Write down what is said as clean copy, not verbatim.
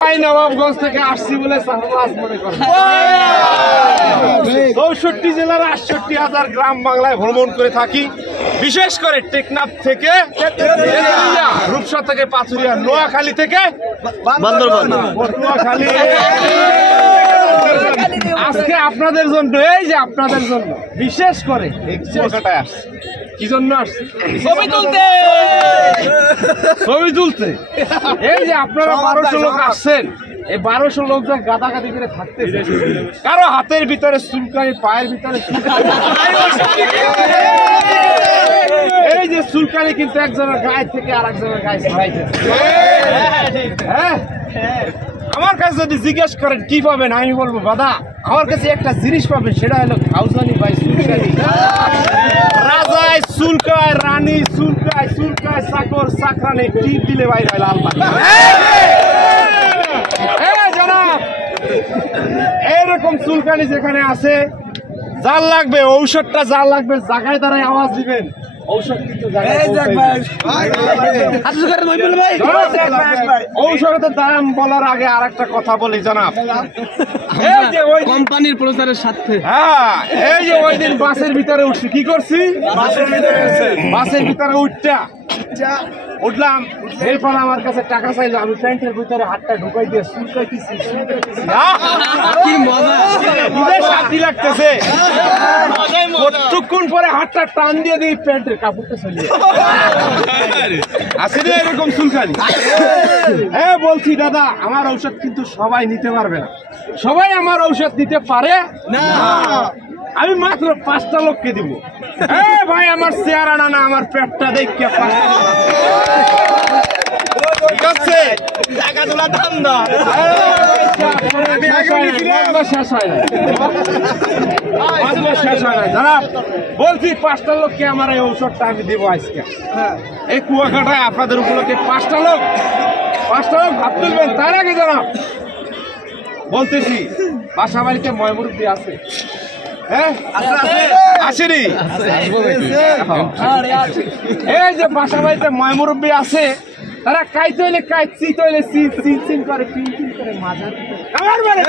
নবাবগঞ্জ থেকে আসছি বলে মনে করেন ৬৪ জেলার ৬৮,০০০ গ্রাম বাংলায় ভ্রমণ করে থাকি। বিশেষ করে টেকনাফ থেকে রূপসা থেকে পাথুরিয়া, নোয়াখালী থেকে বান্দরবান, পটুয়াখালী। আজকে আপনাদের জন্য, এই যে আপনাদের জন্য বিশেষ করে কুয়াকাটায় আসছে। কি জন্য আসছে? ছবি তুলতে। এই যে আপনারা ১২০০ লোক আসছেন, এই ১২০০ লোক যা গাদাগাদি করে থাকতেছে, কারো হাতের ভিতরে চুলকানি, পায়ের ভিতরে চুলকানি, এই যে চুলকানি কিন্তু একজনের গায়ে থেকে আর একজনের গায়ে ছড়াইতেছে। হ্যাঁ, আমার কাছে যদি জিজ্ঞেস করেন কি পাবেন, আমি বলবো দাদা আমার কাছে একটা জিনিস পাবেন, সেটা হলো খাউজানি ভাই চুলকানি। রাজায় চুলকায়, রানী চুলকায়, চুলকায় চাকর চাকরানে টিপ দিলে ভাই হয় লাল পানি। জানাব, এইরকম চুলকানি যেখানে আছে, যার লাগবে ঔষধটা, যার লাগবে জায়গায় দাঁড়ায় আওয়াজ দিবেন। ঔষধ কিন্তু ঔষধের দাম বলার আগে আর একটা কথা বলি জানাব, এই যে ওই কোম্পানির প্রচারের সাথে, হ্যাঁ, এই যে ওই দিন বাসের ভিতরে উঠছি, কি করছি? বাসের ভিতরে উঠলাম, এরপর আমার কাছে টাকা চাইলো, আমি প্যান্টের ভিতরে হাতটা ঢুকাই দিয়ে চুলকাইতেছি। কি মজা, শান্তি লাগতেছে। কতক্ষণ পরে হাতটা টান দিয়ে দিই, প্যান্টের কাপড়টা চলে আসলে এরকম চুলকানি। হ্যাঁ, বলছি দাদা আমার ঔষধ কিন্তু সবাই নিতে পারবে না, সবাই আমার ঔষধ নিতে পারে না। আমি মাত্র ৫টা লোককে দিব। ভাই আমার চেহারা না, আমার পেটটা দেখে ৫টা টাকা তোলা দাম না, শেষ হয় না, জানাব। বলছি ৫টা লোককে আমার এই ঔষধটা আমি দেবো আজকে এই কুয়াকাটায় আপনাদের উপলক্ষে। 5টা লোক হাত তুলবেন। তার আগে জানাব বলতেছি, বাসা বাড়িতে ময়মুরব্বী আছে? হ্যাঁ, আসেনি? এই যে বাসা বাড়িতে ময়মুরব্বী আছে, তারা কাইতে হইলে কাইত, চিত হইলে চিন চিন করে, পিন পিন করে মাজা আমার মানে